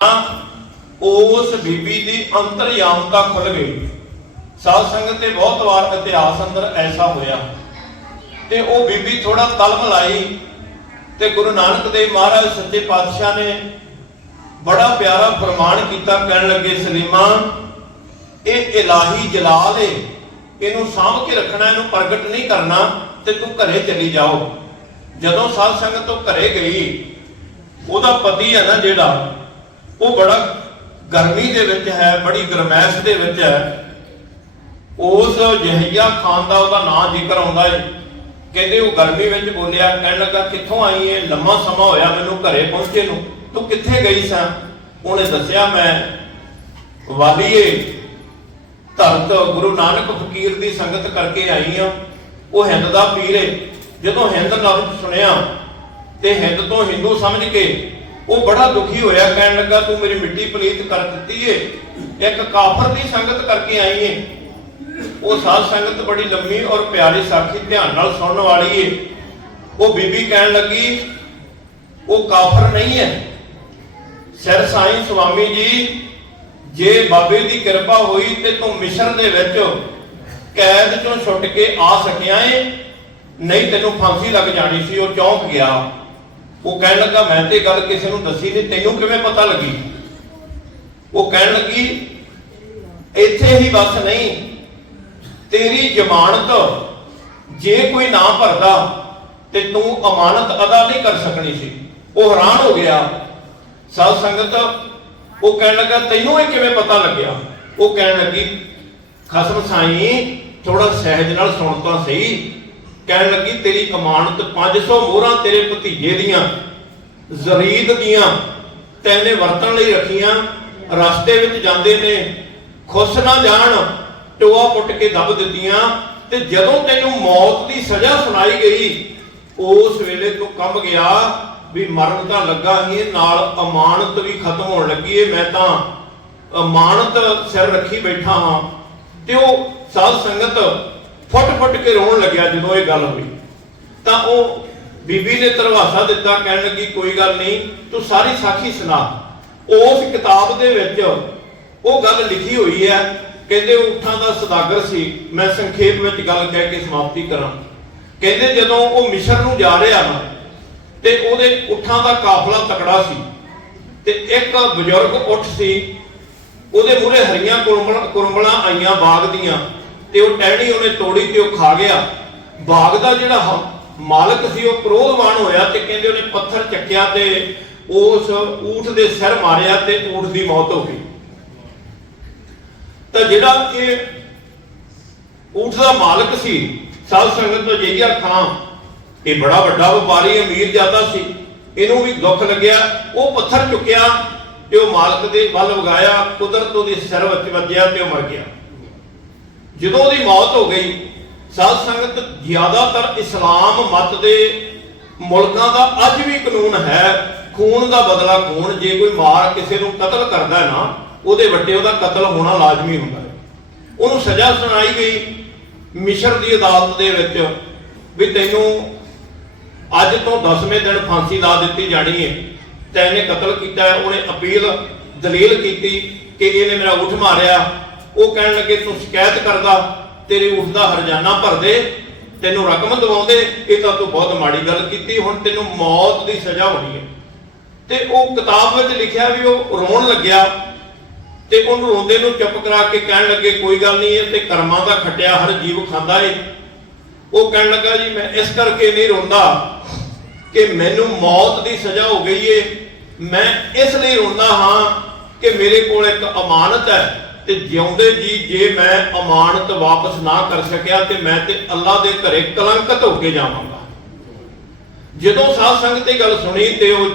ਉਸ ਬੀਬੀ ਦੀ ਅੰਤਰਯਾਮਤਾ ਖੁੱਲ ਗਈ। ਸਾਧ ਸੰਗਤ ਤੇ ਬਹੁਤ ਵਾਰ ਇਤਿਹਾਸ ਅੰਦਰ ਐਸਾ ਹੋਇਆ ਤੇ ਉਹ ਬੀਬੀ ਥੋੜਾ ਤਲਮ ਲਾਈ ਤੇ ਗੁਰੂ ਨਾਨਕ ਦੇਵ ਮਹਾਰਾਜ ਸੱਚੇ ਪਾਤਸ਼ਾਹ ਨੇ ਬੜਾ ਪਿਆਰਾ ਫਰਮਾਨ ਕੀਤਾ, ਕਹਿਣ ਲੱਗੇ, ਸਲੀਮਾ, ਇਹ ਇਲਾਹੀ ਜਲਾਲ ਏ। ਇਹਨੂੰ ਸਾਂਭ ਕੇ ਰੱਖਣਾ, ਇਹਨੂੰ ਪ੍ਰਗਟ ਨਹੀਂ ਕਰਨਾ ਤੇ ਤੂੰ ਘਰੇ ਚਲੀ ਜਾਓ। ਜਦੋਂ ਸਾਧ ਸੰਗਤ ਤੋਂ ਘਰੇ ਗਈ, ਉਹਦਾ ਪਤੀ ਹੈ ਨਾ ਜਿਹੜਾ ਉਹ ਬੜਾ ਗਰਮੀ ਦੇ ਵਿੱਚ ਹੈ, ਬੜੀ ਗਰਮੈਸ਼ ਦੇ ਵਿੱਚ ਹੈ। ਉਸ ਜਹੀਆ ਖਾਨ ਦਾ ਉਹਦਾ ਨਾਂ ਜ਼ਿਕਰ ਆਉਂਦਾ ਹੈ ਕਹਿੰਦੇ ਉਹ ਗਰਮੀ ਵਿੱਚ ਬੋਲਿਆ, ਕਹਿਣ ਲੱਗਾ, ਕਿੱਥੋਂ ਆਈ ਏ? ਲੰਮਾ ਸਮਾਂ ਹੋਇਆ ਮੈਨੂੰ ਘਰੇ ਪਹੁੰਚੇ ਨੂੰ। ਤੂੰ ਕਿੱਥੇ ਗਈ ਸਾਂ? ਉਹਨੇ ਦੱਸਿਆ, ਮੈਂ ਵਾਲੀਏ ਧਰਤ ਗੁਰੂ ਨਾਨਕ ਫਕੀਰ ਦੀ ਸੰਗਤ ਕਰਕੇ ਆਈ ਆ। ਉਹ ਹਿੰਦ ਦਾ ਪੀਰ ਏ। ਜਦੋਂ ਹਿੰਦ ਲਫ਼ਜ਼ ਸੁਣਿਆ ਤੇ ਹਿੰਦ ਤੋਂ ਹਿੰਦੂ ਸਮਝ ਕੇ ਉਹ ਬੜਾ ਦੁਖੀ ਹੋਇਆ, ਕਹਿਣ ਲੱਗਾ, ਤੂੰ ਮੇਰੀ ਮਿੱਟੀ ਪਲੀਤ ਕਰ ਦਿੱਤੀ ਏ। ਇੱਕ ਕਾਫਰ ਦੀ ਸੰਗਤ ਕਰਕੇ ਆਈ ਏ। ਉਹ ਸਾਧ ਸੰਗਤ ਬੜੀ ਲੰਮੀ ਔਰ ਪਿਆਰੀ ਸਾਖੀ ਧਿਆਨ ਨਾਲ ਸੁਣਨ ਵਾਲੀ ਏ। ਉਹ ਬੀਬੀ ਕਹਿਣ ਲੱਗੀ, ਉਹ ਕਾਫਰ ਨਹੀਂ ਹੈ ਸਿਰ ਸਾਈਂ ਸੁਆਮੀ ਜੀ, ਜੇ ਬਾਬੇ ਦੀ ਕਿਰਪਾ ਹੋਈ ਤੇ ਤੂੰ ਮਿਸ਼ਨ ਦੇ ਵਿੱਚ ਕੈਦ ਚੋਂ ਛੁੱਟ ਕੇ ਆ ਸਕਿਆ ਏ। ਨਹੀਂ, ਤੈਨੂੰ ਫਾਂਸੀ ਲੱਗ ਜਾਣੀ ਸੀ, ਉਹ ਚੌਂਕ ਗਿਆ। ਉਹ ਕਹਿਣ ਲੱਗਾ, ਮੈਂ ਤੇ ਗੱਲ ਕਿਸੇ ਨੂੰ ਦੱਸੀ ਨਹੀਂ, ਤੈਨੂੰ ਕਿਵੇਂ ਪਤਾ ਲੱਗੀ? ਉਹ ਕਹਿਣ ਲੱਗੀ, ਇੱਥੇ ਹੀ ਬਸ ਨਹੀਂ, ਤੇਰੀ ਜ਼ਮਾਨਤ ਜੇ ਕੋਈ ਨਾ ਭਰਦਾ, ਤੇ ਤੂੰ ਅਮਾਨਤ ਅਦਾ ਨਹੀਂ ਕਰ ਸਕਣੀ ਸੀ। ਉਹ ਹੈਰਾਨ ਹੋ ਗਿਆ। ਸਾਧ ਸੰਗਤ, ਉਹ ਕਹਿਣ ਲੱਗਾ, ਤੈਨੂੰ ਇਹ ਕਿਵੇਂ ਪਤਾ ਲੱਗਿਆ? ਉਹ ਕਹਿਣ ਲੱਗੀ, ਖਸਮ ਸਾਈਂ ਥੋੜਾ ਸਹਿਜ ਨਾਲ ਸੁਣ ਤਾਂ ਸਹੀ ਕਹਿਣ ਲੱਗੀ, ਤੇਰੀ ਅਮਾਨਤ 500 ਮੋਹਰਾਂ ਤੇਰੇ ਭਤੀਜੇ ਦੀਆਂ ਜ਼ਰੀਦ ਦੀਆਂ, ਤੈਨੇ ਵਰਤਣ ਲਈ ਰੱਖੀਆਂ, ਰਸਤੇ ਵਿੱਚ ਜਾਂਦੇ ਨੇ, ਖੁਸ਼ ਨਾ ਜਾਣ, ਟੋਆ ਪੁੱਟ ਕੇ ਦੱਬ ਦਿੱਤੀਆਂ, ਤੇ ਜਦੋਂ ਤੈਨੂੰ ਮੌਤ ਦੀ ਸਜ਼ਾ ਸੁਣਾਈ ਗਈ, ਉਸ ਵੇਲੇ ਤੂੰ ਕੰਬ ਗਿਆ ਵੀ ਮਰਨ ਤਾਂ ਲੱਗਾ ਹੀ ਨਾਲ ਅਮਾਨਤ ਵੀ ਖਤਮ ਹੋਣ ਲੱਗੀ ਏ, ਮੈਂ ਤਾਂ ਅਮਾਨਤ ਸਿਰ ਰੱਖੀ ਬੈਠਾ ਹਾਂ। ਤੇ ਉਹ ਸਾਧ ਸੰਗਤ ਫੁੱਟ ਫੁੱਟ ਕੇ ਰੋਣ ਲੱਗਿਆ ਜਦੋਂ ਇਹ ਗੱਲ ਹੋਈ। ਤਾਂ ਉਹ ਬੀਬੀ ਨੇ ਤਰਵਾਸਾ ਦਿੱਤਾ, ਕਹਿਣ ਲੱਗੀ, ਕੋਈ ਗੱਲ ਨਹੀਂ, ਤੂੰ ਸਾਰੀ ਸਾਖੀ ਸੁਣਾ। ਉਸ ਕਿਤਾਬ ਦੇ ਵਿੱਚ ਉਹ ਗੱਲ ਲਿਖੀ ਹੋਈ ਹੈ, ਕਹਿੰਦੇ ਊਠਾਂ ਦਾ ਸਦਾਗਰ ਸੀ, ਮੈਂ ਸੰਖੇਪ ਵਿੱਚ ਗੱਲ ਕਹਿ ਕੇ ਸਮਾਪਤੀ ਕਰਾਂ। ਕਹਿੰਦੇ ਜਦੋਂ ਉਹ ਮਿਸ਼ਰ ਨੂੰ ਜਾ ਰਿਹਾ ਨਾ, ਤੇ ਉਹਦੇ ਊਠਾਂ ਦਾ ਕਾਫਲਾ ਤਕੜਾ ਸੀ, ਤੇ ਇੱਕ ਬਜ਼ੁਰਗ ਉੱਠ ਸੀ, ਉਹਦੇ ਮੂਹਰੇ ਹਰੀਆਂ ਕੁਰਮਲਾਂ ਆਈਆਂ ਬਾਗ ਦੀਆਂ। ਤੇ ਉਹ ਟਹਿਣੀ ਉਹਨੇ ਤੋੜੀ ਤੇ ਉਹ ਖਾ ਗਿਆ। ਬਾਗ ਦਾ ਜਿਹੜਾ ਮਾਲਕ ਸੀ, ਉਹ ਕ੍ਰੋਧਵਾਨ ਹੋਇਆ ਤੇ ਕਹਿੰਦੇ ਉਹਨੇ ਪੱਥਰ ਚੱਕਿਆ ਤੇ ਉਸ ਊਠ ਦੇ ਸਿਰ ਮਾਰਿਆ ਤੇ ਊਠ ਦੀ ਮੌਤ ਹੋ ਗਈ। ਤਾਂ ਜਿਹੜਾ ਇਹ ਊਠ ਦਾ ਮਾਲਕ ਸੀ, ਸਾਧ ਸੰਗਤ ਤੋਂ ਜਈਆ ਖਾਂ ਇਹ ਬੜਾ ਵੱਡਾ ਵਪਾਰੀ ਅਮੀਰ ਜਾਦਾ ਸੀ, ਇਹਨੂੰ ਵੀ ਦੁੱਖ ਲੱਗਿਆ। ਉਹ ਪੱਥਰ ਚੁੱਕਿਆ ਤੇ ਉਹ ਮਾਲਕ ਦੇ ਵੱਲ ਵਗਾਇਆ, ਕੁਦਰਤ ਉਹਦੇ ਸਿਰ ਵਿੱਚ ਵੱਜਿਆ ਤੇ ਉਹ ਮਰ ਗਿਆ। ਜਦੋਂ ਉਹਦੀ ਮੌਤ ਹੋ ਗਈ, ਸਾਧ ਸੰਗਤ ਜ਼ਿਆਦਾਤਰ ਇਸਲਾਮ ਮਤ ਦੇ ਮੁਲਕਾਂ ਦਾ ਅੱਜ ਵੀ ਕਾਨੂੰਨ ਹੈ, ਖੂਨ ਦਾ ਬਦਲਾ ਖੂਨ, ਜੇ ਕੋਈ ਮਾਰ ਕਿਸੇ ਨੂੰ ਕਤਲ ਕਰਦਾ ਨਾ, ਉਹਦੇ ਵੱਡੇ ਉਹਦਾ ਕਤਲ ਹੋਣਾ ਲਾਜ਼ਮੀ ਹੁੰਦਾ ਹੈ। ਉਹਨੂੰ ਸਜ਼ਾ ਸੁਣਾਈ ਗਈ ਮਿਸ਼ਰ ਦੀ ਅਦਾਲਤ ਦੇ ਵਿੱਚ ਵੀ ਤੈਨੂੰ ਅੱਜ ਤੋਂ 10ਵੇਂ ਦਿਨ ਫਾਂਸੀ ਲਾ ਦਿੱਤੀ ਜਾਣੀ ਹੈ। ਤੈਨੇ ਕਤਲ ਕੀਤਾ ਉਹਨੇ ਅਪੀਲ ਦਲੀਲ ਕੀਤੀ ਕਿ ਇਹਨੇ ਮੇਰਾ ਉਠ ਮਾਰਿਆ ਉਹ ਕਹਿਣ ਲੱਗੇ, ਤੂੰ ਸ਼ਿਕਾਇਤ ਕਰਦਾ, ਤੇਰੇ ਉਸਦਾ ਦਾ ਹਰਜਾਨਾ ਭਰ ਦੇ ਤੈਨੂੰ ਰਕਮ ਦਿਵਾਉਂਦੇ, ਇਹ ਤਾਂ ਤੂੰ ਬਹੁਤ ਮਾੜੀ ਗੱਲ ਕੀਤੀ, ਹੁਣ ਤੈਨੂੰ ਮੌਤ ਦੀ ਸਜ਼ਾ ਹੋਣੀ ਹੈ। ਤੇ ਉਹ ਕਿਤਾਬ ਵਿੱਚ ਲਿਖਿਆ ਵੀ ਉਹ ਰੋਣ ਲੱਗਿਆ ਤੇ ਉਹਨੂੰ ਰੋਂਦੇ ਨੂੰ ਚੁੱਪ ਕਰਾ ਕੇ ਕਹਿਣ ਲੱਗੇ, ਕੋਈ ਗੱਲ ਨਹੀਂ ਇਹ ਤੇ ਕਰਮਾਂ ਦਾ ਖੱਟਿਆ, ਹਰ ਜੀਵ ਖਾਂਦਾ ਏ। ਉਹ ਕਹਿਣ ਲੱਗਾ, ਜੀ, ਮੈਂ ਇਸ ਕਰਕੇ ਨਹੀਂ ਰੋਂਦਾ ਕਿ ਮੈਨੂੰ ਮੌਤ ਦੀ ਸਜ਼ਾ ਹੋ ਗਈ ਏ। ਮੈਂ ਇਸ ਲਈ ਰੋਂਦਾ ਹਾਂ ਕਿ ਮੇਰੇ ਕੋਲ ਇੱਕ ਅਮਾਨਤ ਹੈ ਤੇ ਜਿਉਂਦੇ ਜੀ, ਜੇ ਮੈਂ ਅਮਾਨਤ ਵਾਪਸ ਨਾ ਕਰ ਸਕਿਆ ਤੇ ਮੈਂ ਤੇ ਅੱਲਾ ਦੇ ਘਰੇ ਕਲੰਕਤ ਹੋ ਕੇ ਜਾਵਾਂਗਾ। ਜਦੋਂ ਸਾਧ ਸੰਗਤ ਇਹ ਗੱਲ ਸੁਣੀ ਤੇ ਉਹ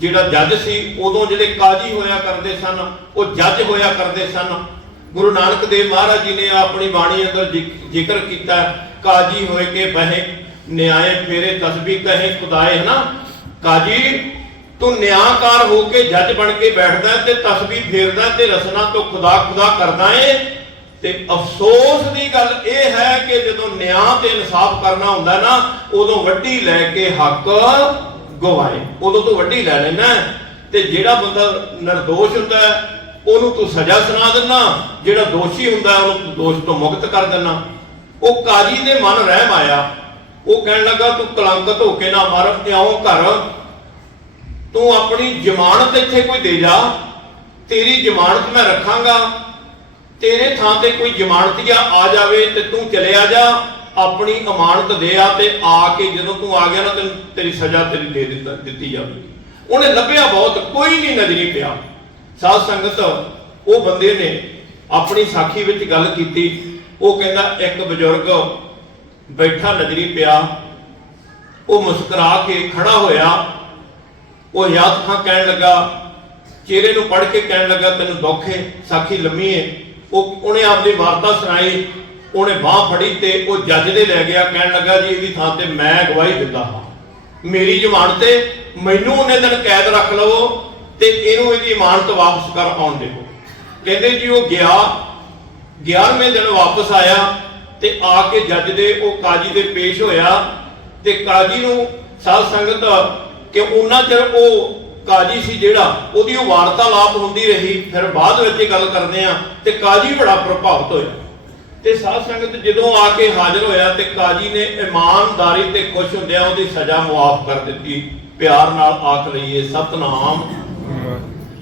ਜਿਹੜਾ ਜੱਜ ਸੀ, ਉਦੋਂ ਜਿਹੜੇ ਕਾਜੀ ਹੋਇਆ ਕਰਦੇ ਸਨ, ਉਹ ਜੱਜ ਹੋਇਆ ਕਰਦੇ ਸਨ। ਗੁਰੂ ਨਾਨਕ ਦੇਵ ਮਹਾਰਾਜ ਜੀ ਨੇ ਆਪਣੀ ਬਾਣੀ ਅੰਦਰ ਜ਼ਿਕਰ ਕੀਤਾ, ਕਾਜੀ ਹੋਏ ਕੇ ਬਹਿ, ਨਿਆਏ ਫੇਰੇ ਤਸਬੀਹ ਕਹੇ, ਖੁਦਾਏ ਹਨਾ ਕਾਜੀ ਤੂੰ ਨਿਆਂਕਾਰ ਹੋ ਕੇ ਜੱਜ ਬਣ ਕੇ ਬੈਠਦਾ ਤੇ ਤਸਬੀਹ ਫੇਰਦਾ ਤੇ ਰਸਨਾ ਤੋਂ ਖੁਦਾ ਖੁਦਾ ਕਰਦਾ ਏ। ਤੇ ਅਫਸੋਸ ਦੀ ਗੱਲ ਇਹ ਹੈ ਕਿ ਜਦੋਂ ਨਿਆਂ ਤੇ ਇਨਸਾਫ ਕਰਨਾ ਹੁੰਦਾ ਨਾ, ਉਦੋਂ ਵੱਡੀ ਲੈ ਕੇ ਹੱਕ ਗਵਾਏ। ਉਦੋਂ ਤੋਂ ਵੱਡੀ ਲੈ ਲੈਣਾ ਤੇ ਜਿਹੜਾ ਬੰਦਾ ਨਿਰਦੋਸ਼ ਹੁੰਦਾ ਉਹਨੂੰ ਤੂੰ ਸਜ਼ਾ ਸੁਣਾ ਦਿੰਨਾ ਜਿਹੜਾ ਦੋਸ਼ੀ ਹੁੰਦਾ ਉਹਨੂੰ ਦੋਸ਼ ਤੋਂ ਮੁਕਤ ਕਰ ਦਿੰਨਾ ਉਹ ਕਾਜੀ ਦੇ ਮਨ ਰਹਿਮ ਆਇਆ। ਉਹ ਕਹਿਣ ਲੱਗਾ, ਤੂੰ ਕਲੰਕ ਹੋ ਕੇ ਨਾ ਤੇ ਇਉਂ ਘਰ ਤੂੰ ਆਪਣੀ ਜ਼ਮਾਨਤ ਇੱਥੇ ਕੋਈ ਦੇ ਜਾ, ਤੇਰੀ ਜ਼ਮਾਨਤ ਮੈਂ ਰੱਖਾਂਗਾ। ਤੇਰੇ ਥਾਂ ਤੇ ਕੋਈ ਜ਼ਮਾਨਤੀਆ ਆ ਜਾਵੇ ਤੇ ਤੂੰ ਚਲੇ ਆ ਜਾ, ਆਪਣੀ ਅਮਾਨਤ ਦੇ ਆ ਤੇ ਆ ਕੇ ਜਦੋਂ ਤੂੰ ਆ ਗਿਆ ਨਾ ਤੈਨੂੰ ਤੇਰੀ ਸਜ਼ਾ ਤੇਰੀ ਦੇ ਦਿੱਤਾ ਦਿੱਤੀ ਜਾਵੇਗੀ। ਉਹਨੇ ਲੱਭਿਆ ਬਹੁਤ, ਕੋਈ ਨਹੀਂ ਨਜ਼ਰੀ ਪਿਆ। ਸਾਧ ਸੰਗਤ, ਉਹ ਬੰਦੇ ਨੇ ਆਪਣੀ ਸਾਖੀ ਵਿੱਚ ਗੱਲ ਕੀਤੀ। ਉਹ ਕਹਿੰਦਾ, ਇੱਕ ਬਜ਼ੁਰਗ ਬੈਠਾ ਨਜ਼ਰੀ ਪਿਆ। ਉਹ ਮੁਸਕਰਾ ਕੇ ਖੜਾ ਹੋਇਆ। ਉਹ ਯਾਦ ਖਾਂ ਕਹਿਣ ਲੱਗਾ, ਚਿਹਰੇ ਨੂੰ ਪੜ ਕੇ ਕਹਿਣ ਲੱਗਾ, ਤੈਨੂੰ ਦੁੱਖ ਹੈ ਸਾਖੀ ਲੰਮੀ ਹੈ ਉਹ ਉਹਨੇ ਆਪਣੀ ਵਾਰਤਾ ਸੁਣਾਈ, ਉਹਨੇ ਬਾਹ ਫੜੀ ਤੇ ਉਹ ਜੱਜ ਦੇ ਲੈ ਗਿਆ, ਕਹਿਣ ਲੱਗਾ, ਜੀ, ਇਹਦੀ ਥਾਂ ਤੇ ਮੈਂ ਗਵਾਹੀ ਦਿੰਦਾ ਹਾਂ। ਮੇਰੀ ਜ਼ਮਾਨਤ ਤੇ ਮੈਨੂੰ ਉਹਨੇ ਦਿਨ ਕੈਦ ਰੱਖ ਲਵੋ ਤੇ ਇਹਨੂੰ ਇਹਦੀ ਇਮਾਨਤ ਵਾਪਸ ਕਰ ਆਉਣ ਦਿਓ। ਕਹਿੰਦੇ ਜੀ, ਉਹ ਗਿਆ 11ਵੇਂ ਦਿਨ ਵਾਪਸ ਆਇਆ ਤੇ ਆ ਕੇ ਜੱਜ ਦੇ ਉਹ ਕਾਜੀ ਦੇ ਪੇਸ਼ ਹੋਇਆ ਤੇ ਕਾਜੀ ਨੂੰ ਸਾਧ ਸੰਗਤ ਕਿ ਉਹਨਾਂ ਚਿਰ ਉਹ ਕਾਜੀ ਸੀ ਜਿਹੜਾ, ਉਹਦੀ ਉਹ ਵਾਰਤਾਲਾਪ ਹੁੰਦੀ ਰਹੀ, ਫਿਰ ਬਾਅਦ ਵਿੱਚ ਇਹ ਗੱਲ ਕਰਦੇ ਆ ਤੇ ਕਾਜੀ ਬੜਾ ਪ੍ਰਭਾਵਿਤ ਹੋਇਆ। ਤੇ ਸਾਧ ਸੰਗਤ ਜਦੋਂ ਆ ਕੇ ਹਾਜ਼ਰ ਹੋਇਆ ਤੇ ਕਾਜੀ ਨੇ ਇਮਾਨਦਾਰੀ ਤੇ ਖੁਸ਼ ਹੁੰਦਿਆਂ ਉਹਦੀ ਸਜ਼ਾ ਮੁਆਫ ਕਰ ਦਿੱਤੀ, ਪਿਆਰ ਨਾਲ ਆਖ ਲਈਏ, ਸਤਨਾਮ।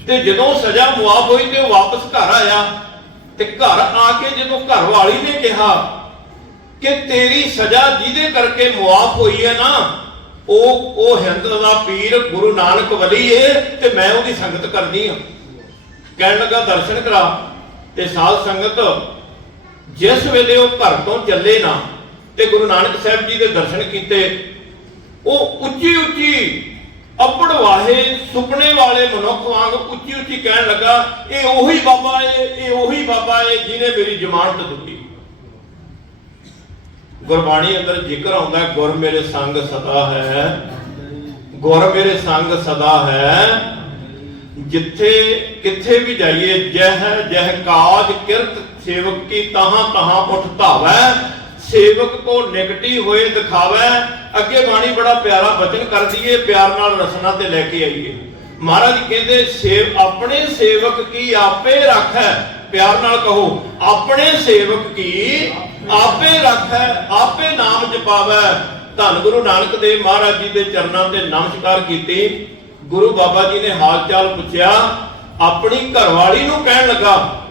ਤੇ ਜਦੋਂ ਸਜ਼ਾ ਮੁਆਫ ਹੋਈ ਤੇ ਉਹ ਵਾਪਸ ਘਰ ਆਇਆ ਤੇ ਘਰ ਆ ਕੇ ਜਦੋਂ ਘਰ ਵਾਲੀ ਨੇ ਕਿਹਾ ਕਿ ਤੇਰੀ ਸਜ਼ਾ ਜਿਹਦੇ ਕਰਕੇ ਮੁਆਫ ਹੋਈ ਹੈ ਨਾ ਉਹ ਉਹ ਹਿੰਦ ਦਾ ਪੀਰ ਗੁਰੂ ਨਾਨਕ ਵਲੀ ਏ ਤੇ ਮੈਂ ਉਹਦੀ ਸੰਗਤ ਕਰਨੀ ਆ। ਕਹਿਣ ਲੱਗਾ, ਦਰਸ਼ਨ ਕਰਾ ਤੇ ਸਾਧ ਸੰਗਤ, ਜਿਸ ਵੇਲੇ ਉਹ ਘਰ ਤੋਂ ਚੱਲੇ ਨਾ ਤੇ ਗੁਰੂ ਨਾਨਕ ਸਾਹਿਬ ਜੀ ਦੇ ਦਰਸ਼ਨ ਕੀਤੇ, ਉਹ ਉੱਚੀ ਉੱਚੀ ਅੱਪੜ ਵਾਹੇ ਸੁਪਨੇ ਵਾਲੇ ਮਨੁੱਖ ਵਾਂਗ ਉੱਚੀ ਉੱਚੀ ਕਹਿਣ ਲੱਗਾ, ਇਹ ਉਹੀ ਬਾਬਾ ਏ, ਇਹ ਉਹੀ ਬਾਬਾ ਏ ਜਿਹਨੇ ਮੇਰੀ ਜ਼ਮਾਨਤ ਦਿੱਤੀ। ਗੁਰਬਾਣੀ ਅੰਦਰ ਜ਼ਿਕਰ ਆਉਂਦਾ ਗੁਰ ਮੇਰੇ ਸੰਗ ਸਦਾ ਹੈ। ਗੁਰ ਮੇਰੇ ਸੰਗ ਸਦਾ ਹੈ। ਜਿੱਥੇ ਕਿੱਥੇ ਵੀ ਜਾਈਏ, ਜਹ ਜਹ ਕਾਜ ਕਿਰਤ ਸੇਵਕ ਕੀ ਤਹਾਂ ਤਹਾਂ ਉਠ ਧਾਵੈ। ਸੇਵਕ ਕੋ ਨਿਕਟੀ ਹੋਏ ਦਿਖਾਵੈ। ਅੱਗੇ ਬਾਣੀ ਬੜਾ ਪਿਆਰਾ ਬਚਨ ਕਰਦੀ ਏ ਪਿਆਰ ਨਾਲ ਰਸਨਾ ਤੇ ਲੈ ਕੇ ਆਈਏ। ਮਹਾਰਾਜ ਕਹਿੰਦੇ, ਸੇਵ ਆਪਣੇ ਸੇਵਕ ਕੀ ਆਪੇ ਰੱਖੈ। ਪਿਆਰ ਨਾਲ ਕਹੋ, ਆਪਣੇ ਸੇਵਕ ਕੀ ਆਪੇ ਰੱਖੈ, ਆਪੇ ਨਾਮ ਜਪਾਵੈ। ਧੰਨ ਗੁਰੂ ਨਾਨਕ ਦੇਵ ਮਹਾਰਾਜ ਜੀ ਦੇ ਚਰਨਾਂ ਤੇ ਨਮਸਕਾਰ ਕੀਤੀ। ਗੁਰੂ ਬਾਬਾ ਜੀ ਨੇ ਹਾਲ ਚਾਲ ਪੁੱਛਿਆ, ਆਪਣੀ ਘਰਵਾਲੀ ਨੂੰ ਕਹਿਣ ਲੱਗਾ।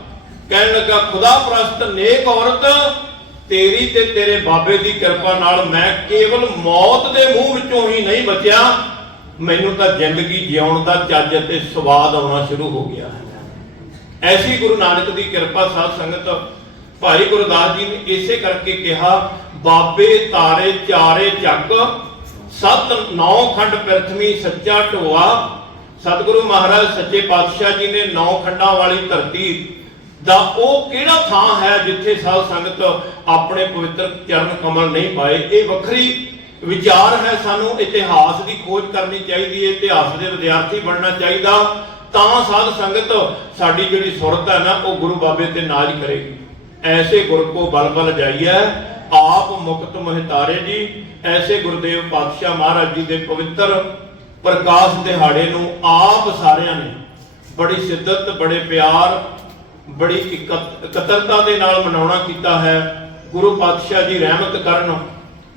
ਕਹਿਣ ਲੱਗਾ, ਖੁਦਾ ਪ੍ਰਸਤ ਨੇਕ ਔਰਤ, ਤੇਰੀ ਤੇ ਤੇਰੇ ਬਾਬੇ ਦੀ ਕਿਰਪਾ ਨਾਲ ਮੈਂ ਕੇਵਲ ਮੌਤ ਦੇ ਮੂੰਹ ਵਿੱਚੋਂ ਹੀ ਨਹੀਂ ਬਚਿਆ। ਮੈਨੂੰ ਤਾਂ ਜ਼ਿੰਦਗੀ ਜਿਉਣ ਦਾ ਚੱਜ ਅਤੇ ਸਵਾਦ ਆਉਣਾ ਸ਼ੁਰੂ ਹੋ ਗਿਆ ਹੈ। ਐਸੀ ਗੁਰੂ ਨਾਨਕ ਦੀ ਕਿਰਪਾ ਸਾਧ ਸੰਗਤ ਭਾਈ ਗੁਰਦਾਸ ਜੀ ਨੇ ਇਸੇ ਕਰਕੇ ਕਿਹਾ, ਬਾਬੇ ਤਾਰੇ ਚਾਰੇ ਚੱਕ ਸਤ ਨੌ ਖੰਡ ਪ੍ਰਥਮੀ ਸੱਚਾ ਢੋਆ। ਸਤਿਗੁਰੂ ਮਹਾਰਾਜ ਸੱਚੇ ਪਾਤਸ਼ਾਹ ਜੀ ਨੇ ਨੌ ਖੰਡਾਂ ਵਾਲੀ ਧਰਤੀ ਦਾ ਉਹ ਕਿਹੜਾ ਥਾਂ ਹੈ ਜਿੱਥੇ ਸਾਧ ਸੰਗਤ ਆਪਣੇ ਪਵਿੱਤਰ ਚਰਨ ਕਮਲ ਨਹੀਂ ਪਾਏ? ਇਹ ਵੱਖਰੀ ਵਿਚਾਰ ਹੈ ਸਾਨੂੰ, ਇਤਿਹਾਸ ਦੀ ਖੋਜ ਕਰਨੀ ਚਾਹੀਦੀ ਹੈ, ਇਤਿਹਾਸ ਦੇ ਵਿਦਿਆਰਥੀ ਬਣਨਾ ਚਾਹੀਦਾ। ਤਾਂ ਸਾਧ ਸੰਗਤ ਸਾਡੀ ਜਿਹੜੀ ਸੁਰਤ ਹੈ ਨਾ, ਉਹ ਗੁਰੂ ਬਾਬੇ ਤੇ ਨਾਜ ਕਰੇਗੀ। ਐਸੇ ਗੁਰ ਕੋ ਬਲ ਬਲ ਜਾਈਐ, ਆਪ ਮੁਕਤ ਮਹਿਤਾਰੇ ਜੀ। ਐਸੇ ਗੁਰਦੇਵ ਪਾਤਸ਼ਾਹ ਮਹਾਰਾਜ ਜੀ ਦੇ ਪਵਿੱਤਰ ਪ੍ਰਕਾਸ਼ ਦਿਹਾੜੇ ਨੂੰ ਆਪ ਸਾਰਿਆਂ ਨੇ ਬੜੀ ਸ਼ਿੱਦਤ ਬੜੇ ਪਿਆਰ, ਬੜੀ ਇਕੱਤਰਤਾ ਦੇ ਨਾਲ ਮਨਾਉਣਾ ਕੀਤਾ ਹੈ। ਗੁਰੂ ਪਾਤਸ਼ਾਹ ਜੀ ਰਹਿਮਤ ਕਰਨ,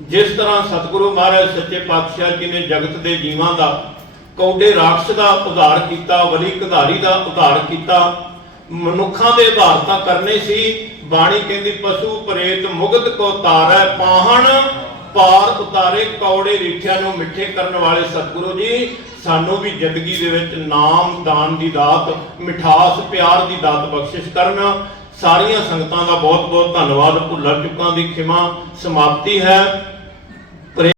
ਜਿਸ ਤਰ੍ਹਾਂ ਸਤਿਗੁਰੂ ਮਹਾਰਾਜ ਸੱਚੇ ਪਾਤਸ਼ਾਹ ਜੀ ਨੇ ਜਗਤ ਦੇ ਜੀਵਾਂ ਦਾ ਕੌਡੇ ਰਾਖਸ਼ ਦਾ ਉਧਾਰ ਕੀਤਾ, ਵਲੀ ਕਧਾਰੀ ਦਾ ਉਧਾਰ ਕੀਤਾ, ਮਨੁੱਖਾਂ ਦੇ ਉਧਾਰ ਤਾਂ ਕਰਨੇ ਸੀ ਬਾਣੀ ਕਹਿੰਦੀ, ਪਸ਼ੂ ਪ੍ਰੇਤ ਮੁਗਤ ਕੋ ਤਾਰੈ ਪਾਹਣ, ਪਾਰ ਉਤਾਰੇ ਕੌੜੇ ਰੀਠਿਆਂ ਨੂੰ ਮਿੱਠੇ ਕਰਨ ਵਾਲੇ ਸਤਿਗੁਰੂ ਜੀ। ਸਾਨੂੰ ਵੀ ਜ਼ਿੰਦਗੀ ਦੇ ਵਿੱਚ ਨਾਮ ਦਾਨ ਦੀ ਦਾਤ, ਮਿਠਾਸ ਪਿਆਰ ਦੀ ਦਾਤ ਬਖਸ਼ਿਸ਼ ਕਰਨ। ਸਾਰੀਆਂ ਸੰਗਤਾਂ ਦਾ ਬਹੁਤ ਬਹੁਤ ਧੰਨਵਾਦ। ਭੁੱਲਰ ਚੁੱਕਾਂ ਦੀ ਖਿਮਾ ਸਮਾਪਤੀ ਹੈ।